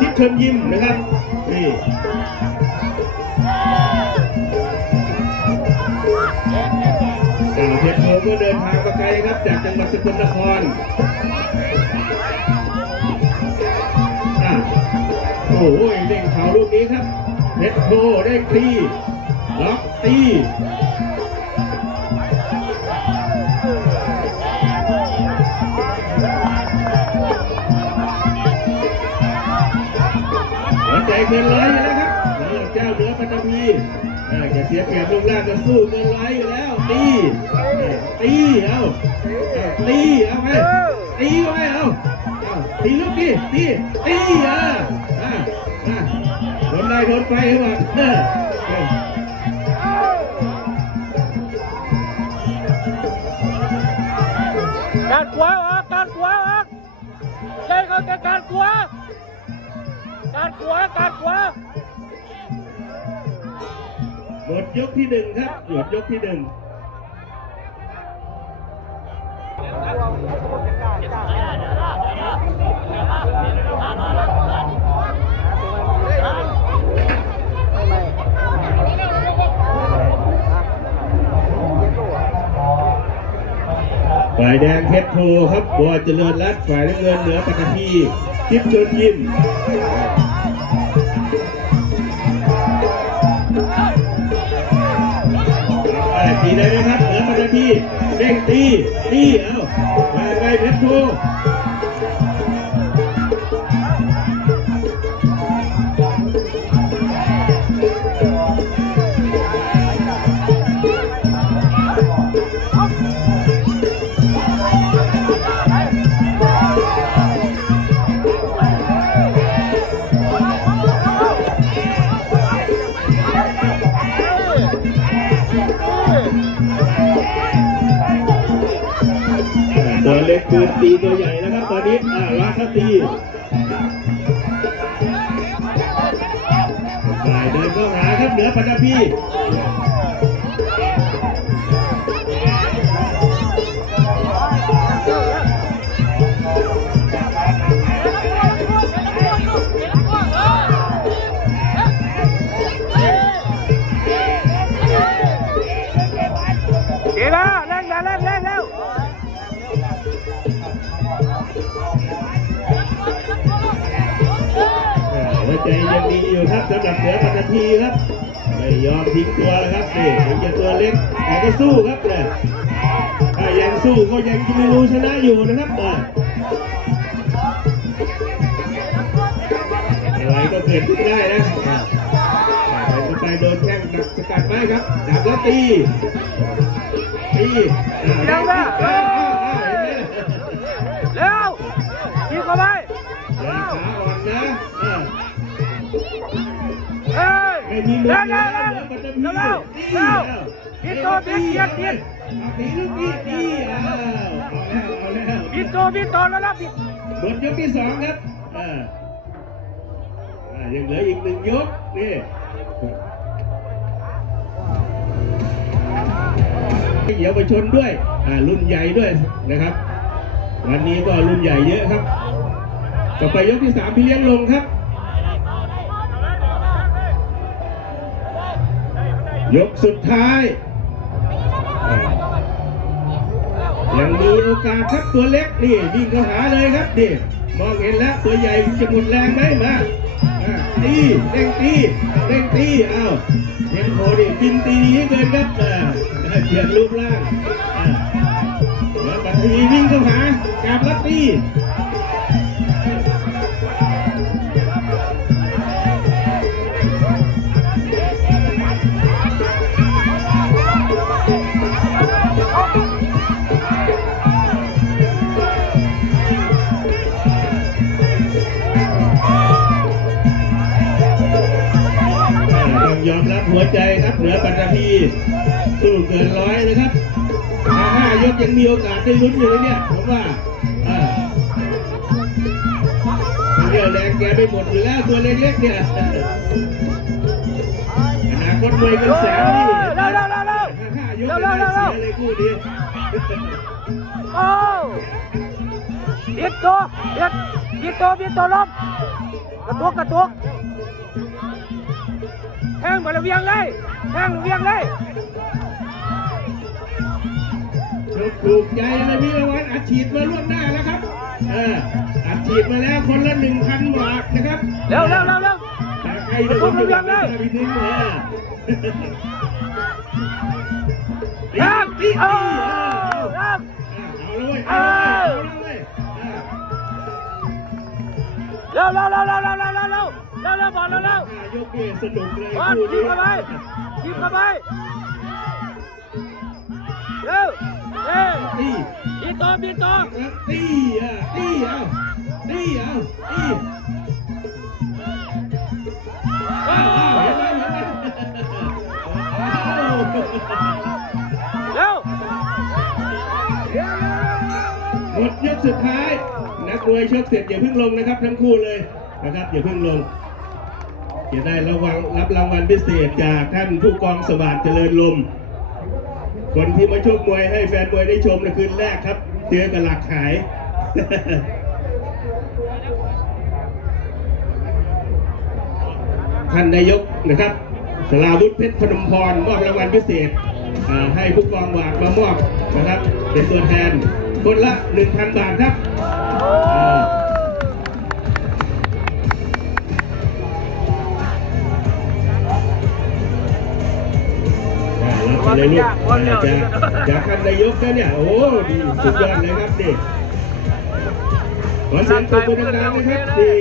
ทิศเชิญยิ้มนะครับนี่จ่าเพชรโทก็เดินทางมาไกลครับจากจังหวัดสกลนครอะโอ้โหเด้งเข่าลูกนี้ครับเพชรโทได้ตีล็อกตี นือปัตตภีเออจะเสียเปรียบลูกล่างก็สู้เกินไรอยู่แล้ว ตีตีเอาเอาตีเอาไปตีเอาไปเอาเอาตีลูกตีตีตีเอออะอะทนได้ทนไปเขาบอกเออเออการขวาออกการขวาออกเล่นเขาจะการขวาการขวาการขวา หมดยกที่หนึ่งครับหมดยกที่หนึ่งฝ่ายแดงเพชรโทครับบัวเจริญรัตน์ฝ่ายน้ำเงินเหนือปัตตภีทิพย์ชนยิ้ม เด้งตีตีเอ้ามาไปเพชรโท ตีตัวใหญ่แล้วครับตอนนี้อ่ารักแล้วตีฝ่ายเดินเข้าหาครับเหนือปัตตพี ใจยังดีอยู่ครับสำหรับเหนือปัตตภีครับ ไม่ยอมทิ้งตัวแล้วครับนี่ถึงจะตัวเล็ก แต่ก็สู้ครับเนี่ยถ้ายังสู้ก็ยังไม่รู้ชนะอยู่นะครับอ่าอะไรก็เกิดขึ้นได้นะไปโดนแข้งดักสกัดไม้ครับดักแล้วตีตีอ่าได้ ม่มีมือเร็วแล้เร็ววเหเร็ลืวอปัตตภีเร็วตีเร็แล้ววปิดตัวปิดเกียร์ปิดตีลูกตีตีเอาแล้วเอาแล้วปิดตัวปิดตัวแล้วนะปิดหมดยกที่สองครับเอออ่ายังเหลืออีกหนึ่งยกนี่เยาวชนด้วยอ่ารุ่นใหญ่ด้วยนะครับ วันนี้ก็รุ่นใหญ่เยอะครับ ต่อไปยกที่สามพี่เลี้ยงลงครับ ยกสุดท้ายอ่ายังมีโอกาสครับตัวเล็กนี่วิ่งเข้าหาเลยครับนี่มองเห็นแล้วตัวใหญ่จะหมดแรงไหมมาอ่าตีเด้งตีเด้งตีอ้าวเทมโพนี่บินตีดีเกินครับอ่าเปลี่ยนรูปร่างอ่าแล้วบัตรีวิ่งเข้าหากาบลัดตีต้ หัวใจครับเหนือปัตตภีสู้เกินร้อยนะครับถ้าห้ายกยังมีโอกาสได้ลุ้นอยู่เลยเนี่ยผมว่าเรี่ยวแรงแกไปหมดอยู่แล้วตัวเล็กๆเนี่ยอนาคตมวยกันแสนนี่เร็วเร็วเร็วเร็วถ้าห้ายกไม่ได้เสียเลยคู่นี้โอ้ปิดตัวปิดปิดตัวปิดตัวลบกระตุกกระตุก แทงมาแล้วเวียงเลยแทงเวียงเลยถูกใจเลยพี่ละวันอัดฉีดมาล่วงหน้าแล้วครับเอออัดฉีดมาแล้วคนละหนึ่งพันบาทนะครับเร็วเร็วเร็วเร็วแต่ใครจะผมจะรับได้พี่นึงเออครับตีเอตีอครับเอาแล้วเว้ยเอาแล้วเว้ยเร็วเร็วเร็วเร็วเร็วเร็ว เร็วเร็วเร็วเร็วเร็วบอลเร็วเร็วอ่ายกนี่สนุกเลยบอลคู่ทีนี้มเข้าไปทีมเข้าไปเร็วเร็วตีบีต่อบีต่อตีอะตีเอาตีเอาตีอ้าวอ้าวเห็นไหมเห็นไหมอ้าวเร็วหมดยกสุดท้ายนักมวยชกเสร็จอย่าเพิ่งลงนะครับทั้งคู่เลยนะครับอย่าเพิ่งลง จะได้ระวังรับรางวัลพิเศษจากท่านผู้กองสวัสดิ์เจริญลม คนที่มาชกมวยให้แฟนมวยได้ชมในคืนแรกครับ เจอกับหลักขายท่านนายกนะครับสลาวุฒิเพชรพนมพรมอบรางวัลพิเศษให้ผู้กองหวากมามอบนะครับ เป็นตัวแทนคนละ 1,000 บาทครับ อ่าอ่ารับไปเลยลูกจะจะกันนายกนะเนี่ย โอ้ดีสุดยอดเลยครับนี่ขอเสียงตบมือดังๆนะครับนี่